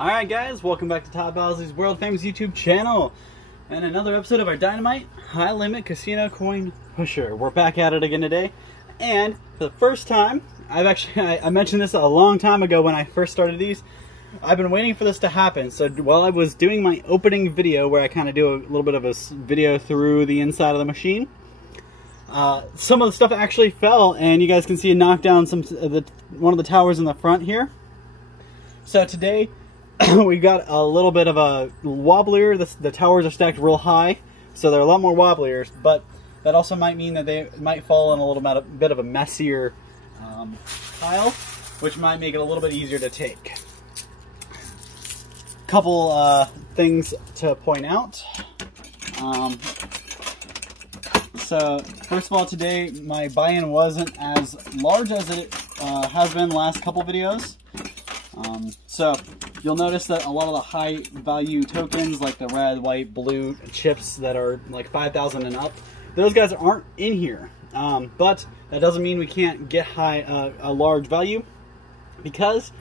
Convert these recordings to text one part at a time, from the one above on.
Alright guys, welcome back to Todd Bosley's world famous YouTube channel and another episode of our Dynamite High Limit Casino Coin Pusher. We're back at it again today, and for the first time, I mentioned this a long time ago when I first started these. I've been waiting for this to happen. So while I was doing my opening video where I kind of do a little bit of a video through the inside of the machine, some of the stuff actually fell, and you guys can see it knocked down one of the towers in the front here. So today we got a little bit of a wobblier. The towers are stacked real high, so they're a lot more wobbliers, but that also might mean that they might fall in a little bit of a messier pile, which might make it a little bit easier to take. Couple things to point out. So first of all, today my buy-in wasn't as large as it has been the last couple videos. So you'll notice that a lot of the high value tokens, like the red, white, blue chips that are like 5,000 and up, those guys aren't in here. But that doesn't mean we can't get a large value, because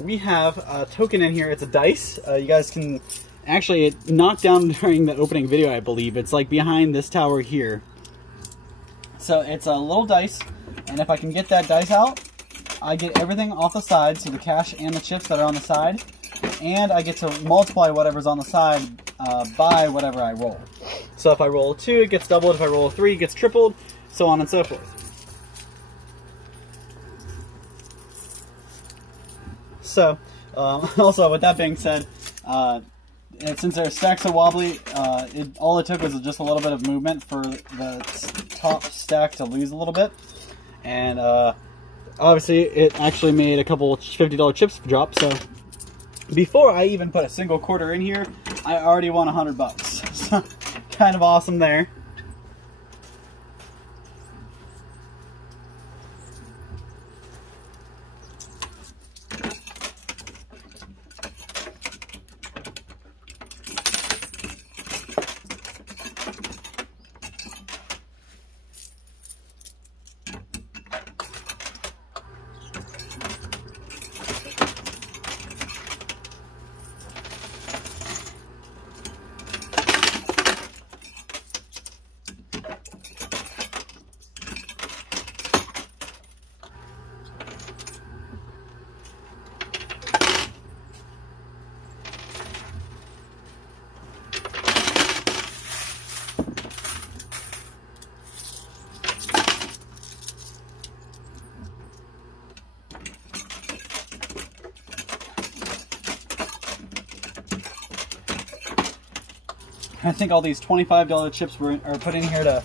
we have a token in here. It's a dice. You guys can actually, it knocked down during the opening video, I believe. It's like behind this tower here. So it's a little dice, and if I can get that dice out, I get everything off the side, so the cash and the chips that are on the side, and I get to multiply whatever's on the side by whatever I roll. So if I roll a 2, it gets doubled. If I roll a 3, it gets tripled, so on and so forth. So, also with that being said, since they're stacked so wobbly, all it took was just a little bit of movement for the top stack to lose a little bit, and obviously it actually made a couple $50 chips drop. So before I even put a single quarter in here, I already won $100. So kind of awesome there. I think all these $25 chips are put in here to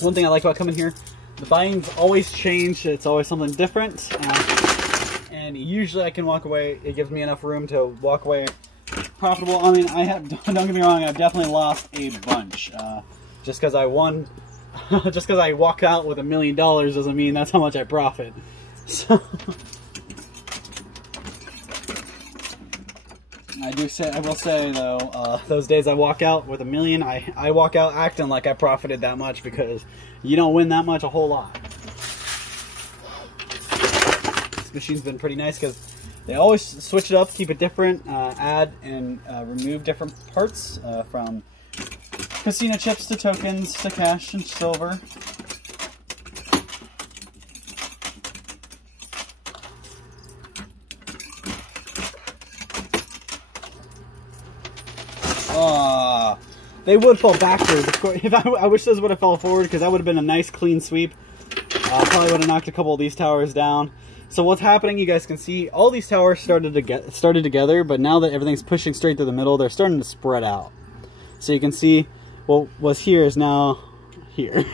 One thing I like about coming here, the buy-ins always change. It's always something different, and usually I can walk away. It gives me enough room to walk away profitable. I mean, don't get me wrong, I've definitely lost a bunch. Just because I won, just because I walk out with $1 million doesn't mean that's how much I profit. So I will say though, those days I walk out with $1 million, I walk out acting like I profited that much, because you don't win that much a whole lot. This machine's been pretty nice because they always switch it up, keep it different, add and remove different parts, from casino chips to tokens to cash and silver. They would fall backwards. If I wish those would have fell forward, because that would have been a nice clean sweep. Probably would have knocked a couple of these towers down. So what's happening, you guys can see all these towers started together, but now that everything's pushing straight through the middle, they're starting to spread out. So you can see what was here is now here.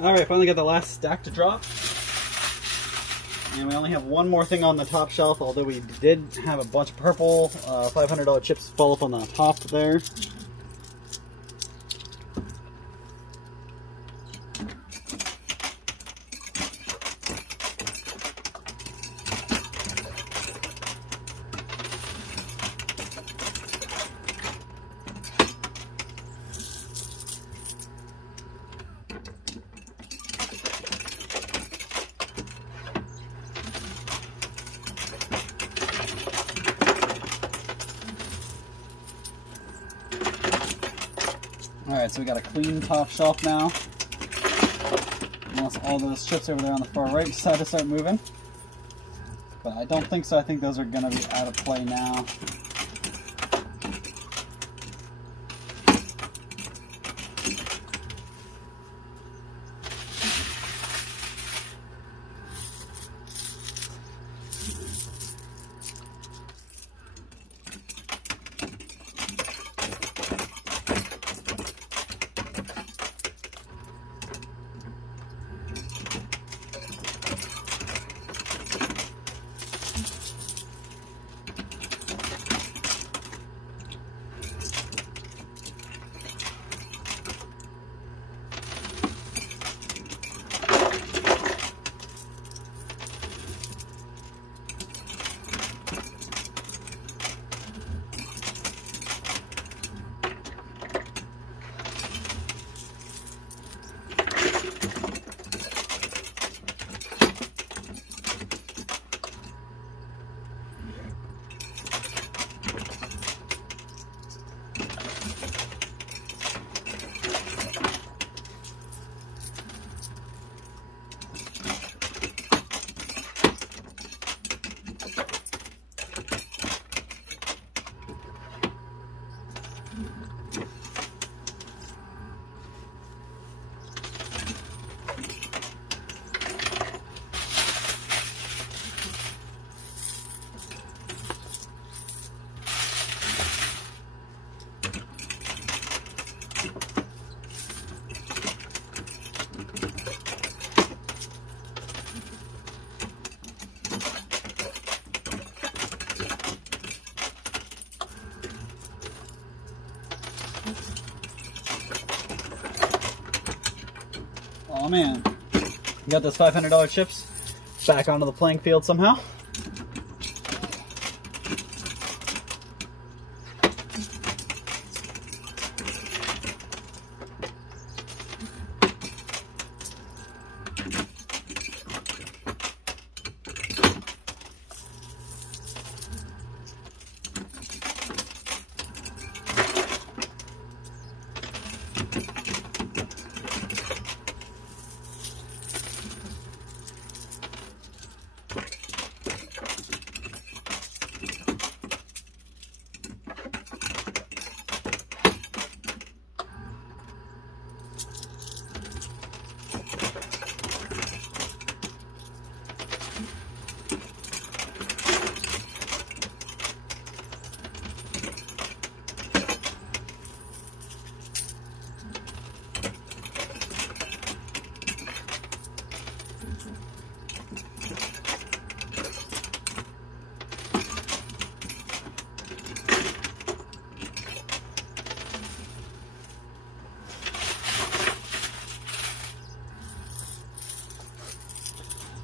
Alright, finally got the last stack to drop. And we only have one more thing on the top shelf, although we did have a bunch of purple $500 chips fall up on the top there. Alright, so we got a clean top shelf now. Unless all those chips over there on the far right decide to start moving. But I don't think so. I think those are going to be out of play now. Oh man, we got those $500 chips back onto the playing field somehow.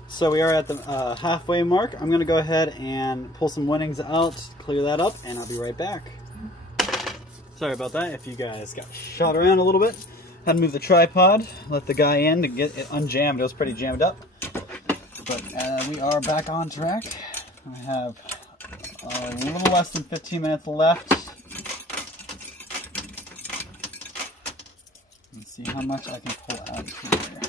So we are at the halfway mark. I'm going to go ahead and pull some winnings out, clear that up, and I'll be right back. Sorry about that if you guys got shot around a little bit. Had to move the tripod, let the guy in to get it unjammed. It was pretty jammed up. But we are back on track. I have a little less than 15 minutes left. Let's see how much I can pull out of here.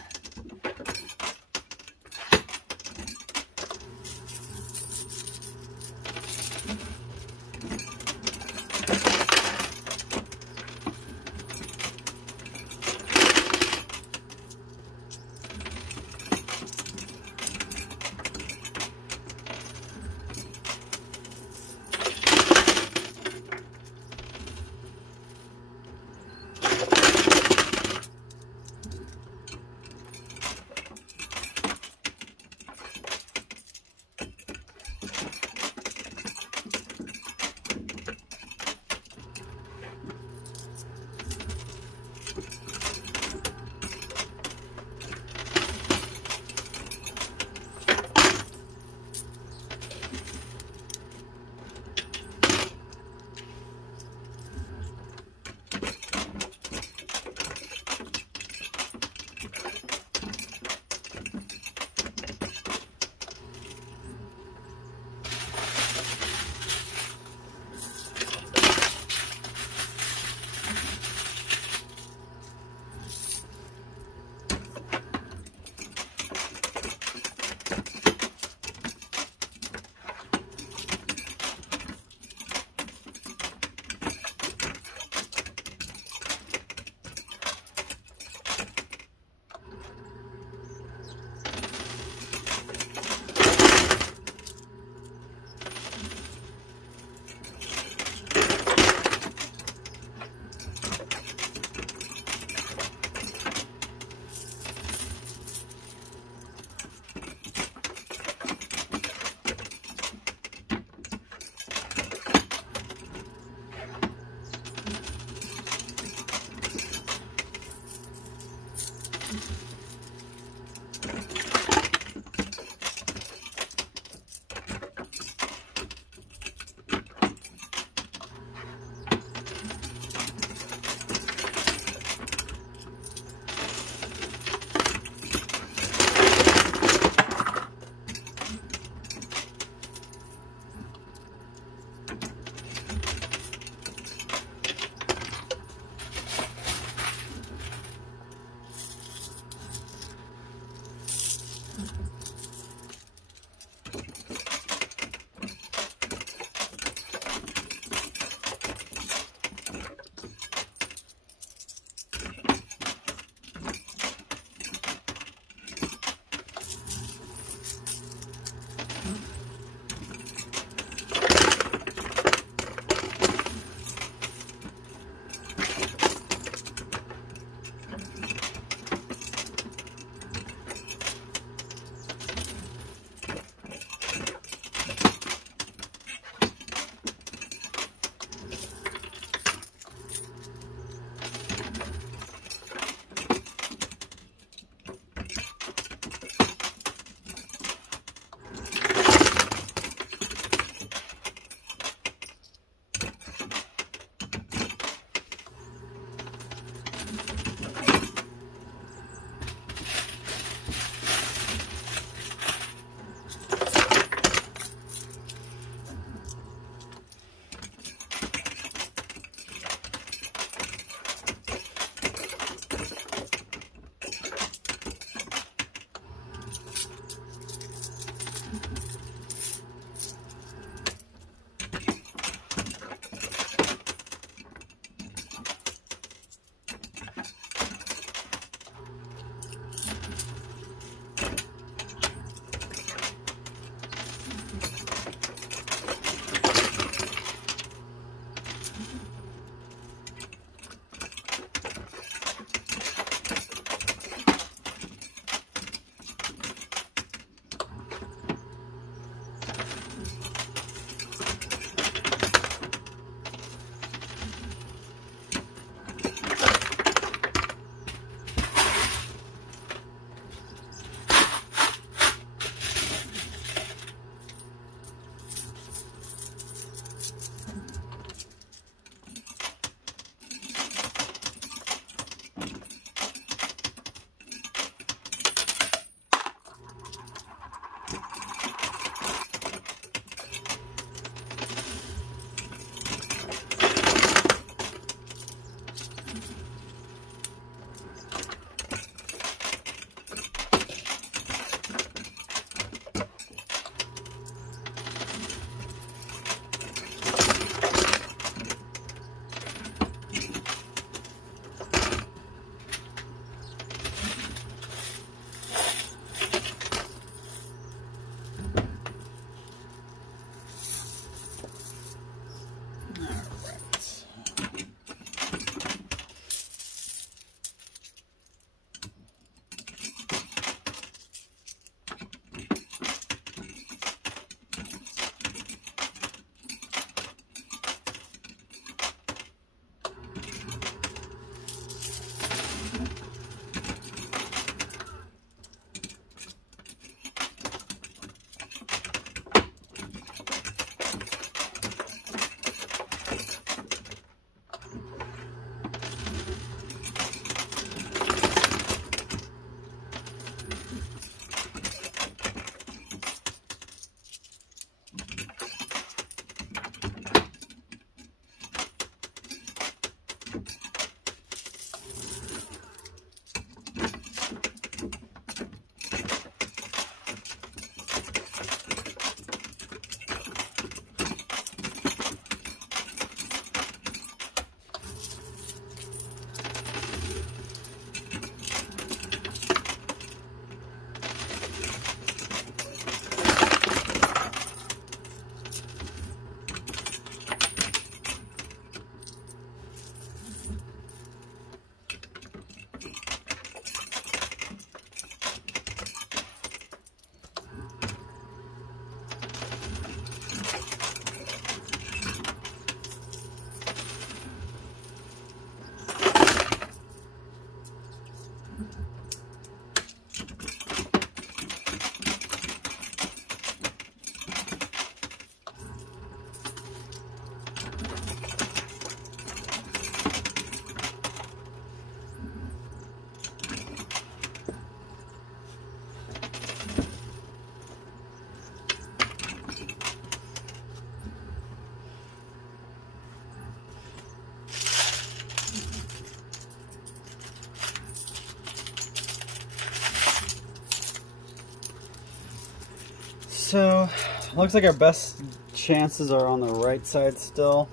so looks like our best chances are on the right side still.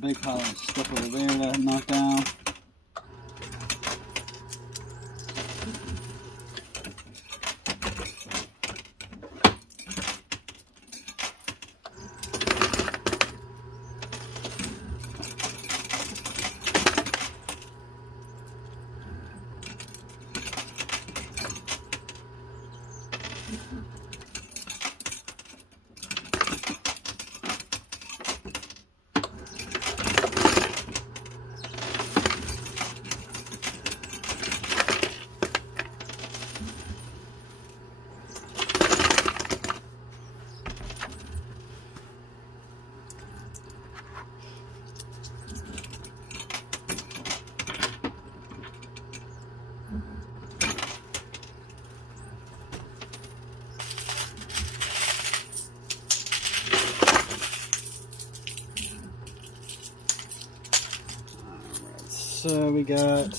Big pile of stuff over there to knock down. So we got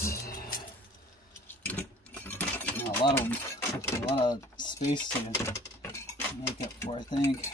a lot of space to make up for, I think.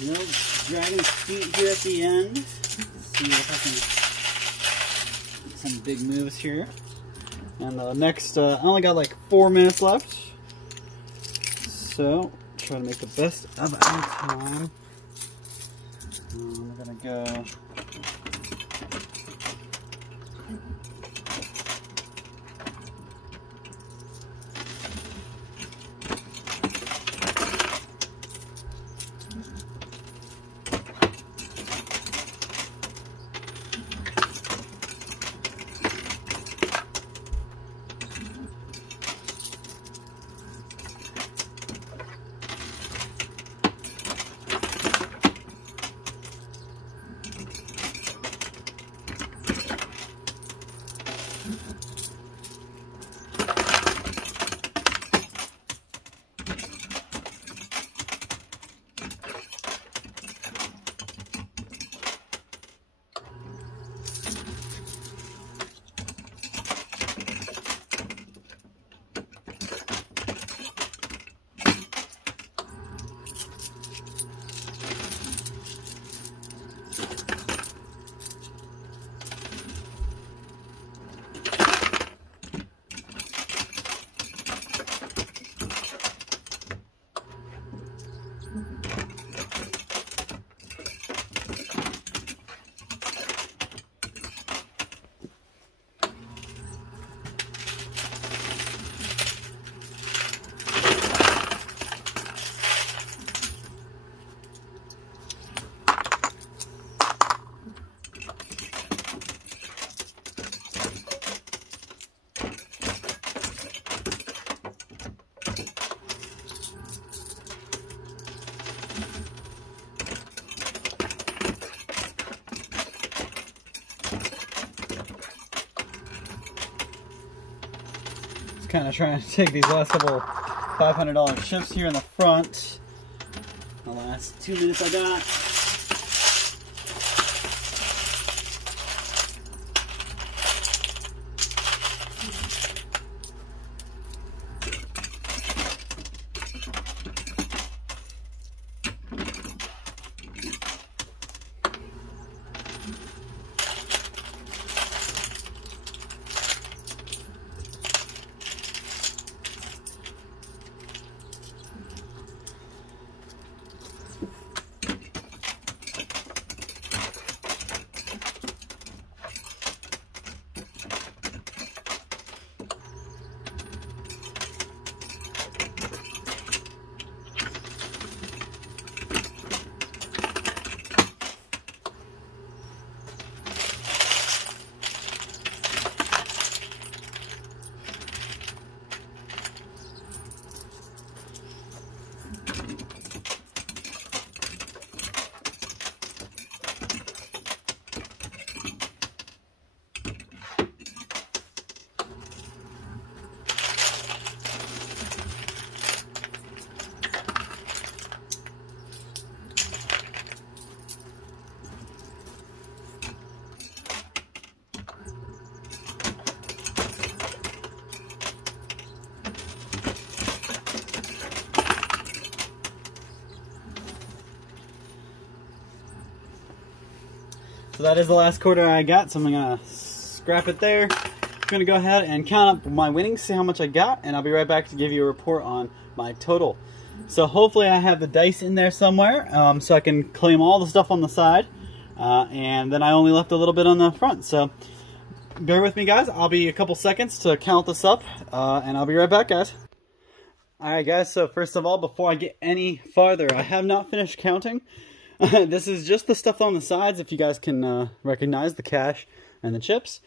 No dragon's feet here at the end. Let's see if I can get some big moves here. And the next, I only got like 4 minutes left. So, try to make the best of our time. We're gonna go. Kind of trying to take these last couple $500 shifts here in the front. The last 2 minutes I got. that is the last quarter I got, so I'm gonna scrap it there. I'm gonna go ahead and count up my winnings, see how much I got, and I'll be right back to give you a report on my total. So hopefully I have the dice in there somewhere, so I can claim all the stuff on the side, and then I only left a little bit on the front. So bear with me, guys. I'll be a couple seconds to count this up, and I'll be right back, guys. Alright, guys, so first of all, before I get any farther, I have not finished counting. This is just the stuff on the sides, if you guys can recognize the cash and the chips.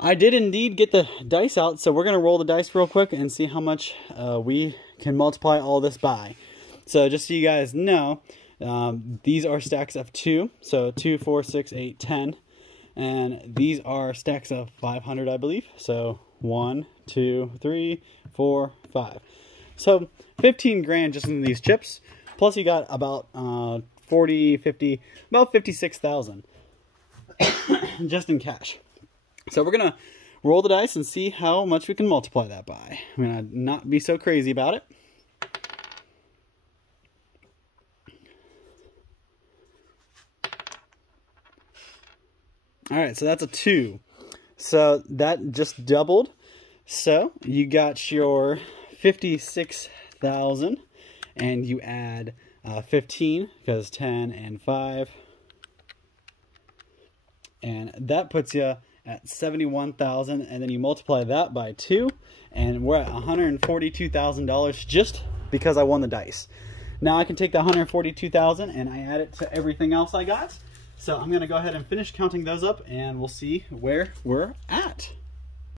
I did indeed get the dice out, so we're going to roll the dice real quick and see how much we can multiply all this by. So just so you guys know, these are stacks of 2, so 2, 4, 6, 8, 10. And these are stacks of 500, I believe. So 1, 2, 3, 4, 5. So 15 grand just in these chips. Plus you got about 40, 50, about 56,000 just in cash. So we're going to roll the dice and see how much we can multiply that by. I'm going to not be so crazy about it. Alright, so that's a 2. So that just doubled. So you got your 56,000 and you add 15 because 10 and 5. And that puts you at 71,000, and then you multiply that by 2, and we're at $142,000 just because I won the dice. Now I can take the 142,000 and I add it to everything else I got. So I'm going to go ahead and finish counting those up, and we'll see where we're at.